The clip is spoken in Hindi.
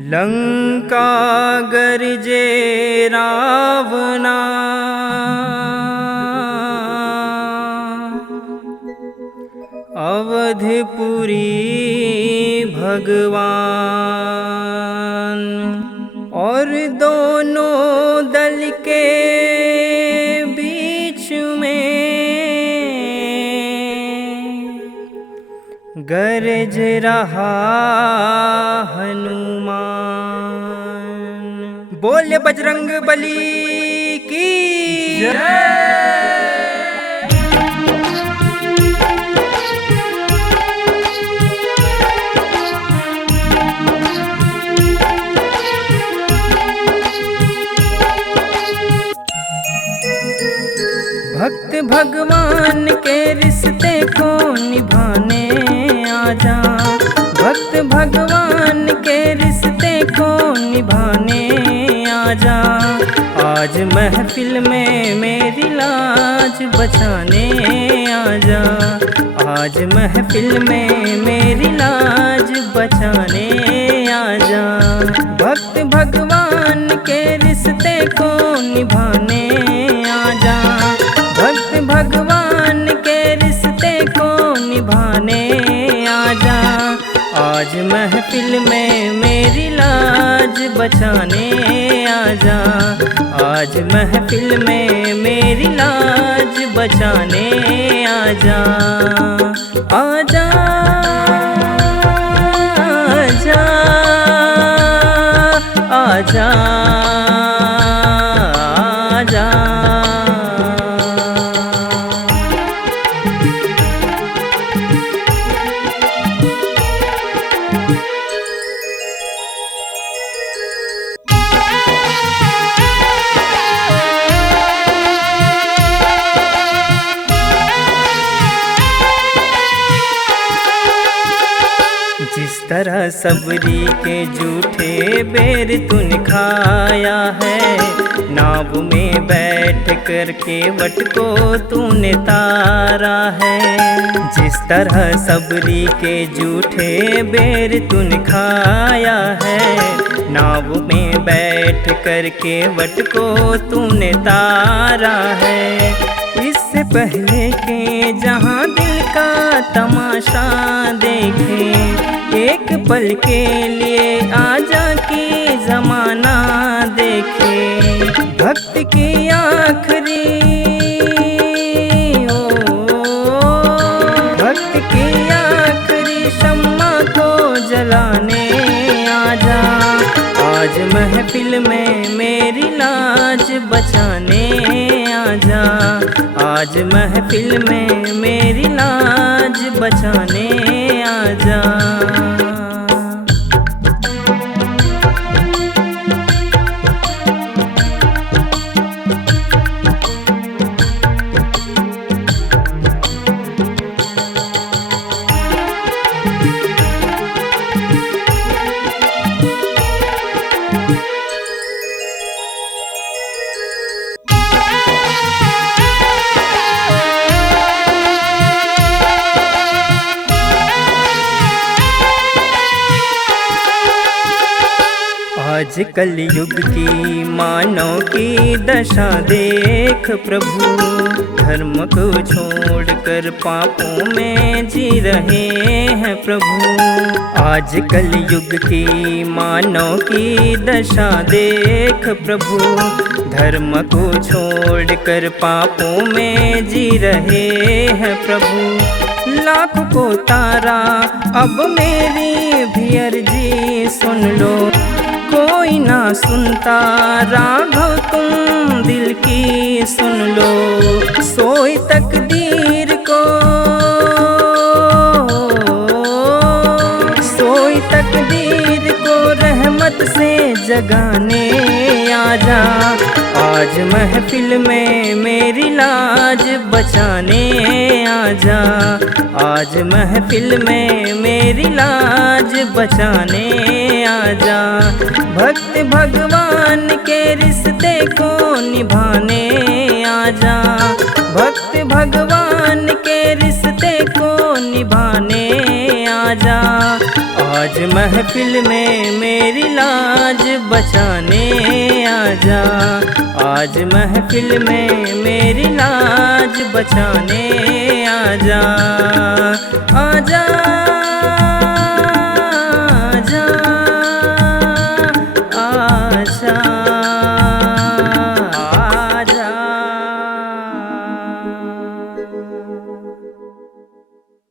लंका गरजे रावणा, अवधपुरी भगवान। और दोनों दल के बीच में गरज रहा हनुमान। बोल बजरंग बली की जय। भक्त भगवान के रिश्ते को निभाने आजा, भक्त भगवान के रिश्ते को निभाने आजा। आज महफिल में मेरी लाज बचाने आजा, आज महफिल में मेरी लाज बचाने आजा। भक्त भगवान के रिश्ते को निभाने आजा, भक्त भगवान के रिश्ते को निभाने आजा। आज महफिल में मेरी लाज बचाने आजा, आज महफिल में मेरी लाज बचाने आजा। आजा आजा आजा आजा। जिस तरह सबरी के झूठे बेर तूने खाया है, नाव में बैठ कर केवट को तूने तारा है। जिस तरह सबरी के झूठे बेर तूने खाया है, नाव में बैठ कर केवट को तूने तारा है। इससे पहले के जहाँ दिल का तमाशा देखे, एक पल के लिए आजा की जमाना देखे। भक्त की आखिरी भक्त की आखिरी शम्मा को जलाने आजा। आज महफिल में मेरी लाज बचाने आजा, आज महफिल में मेरी लाज बचाने आजा। आज कलयुग की मानव की दशा देख प्रभु, धर्म को छोड़कर पापों में जी रहे हैं प्रभु। आज कलयुग की मानव की दशा देख प्रभु, धर्म को छोड़कर पापों में जी रहे हैं प्रभु। लाख को तारा अब मेरी भी अर्जी सुन लो, कोई ना सुनता राघव तुम दिल की सुन लो। सोई तकदीर को रहमत से जगाने आजा। आज महफिल में मेरी लाज बचाने आजा, आज महफिल में मेरी लाज बचाने आजा। भक्त भगवान के रिश्ते को निभाने आजा, भक्त भगवान के रिश्ते को निभाने आजा। आज महफिल में मेरी लाज बचाने आजा, आज महफिल में मेरी लाज बचाने आजा, आजा।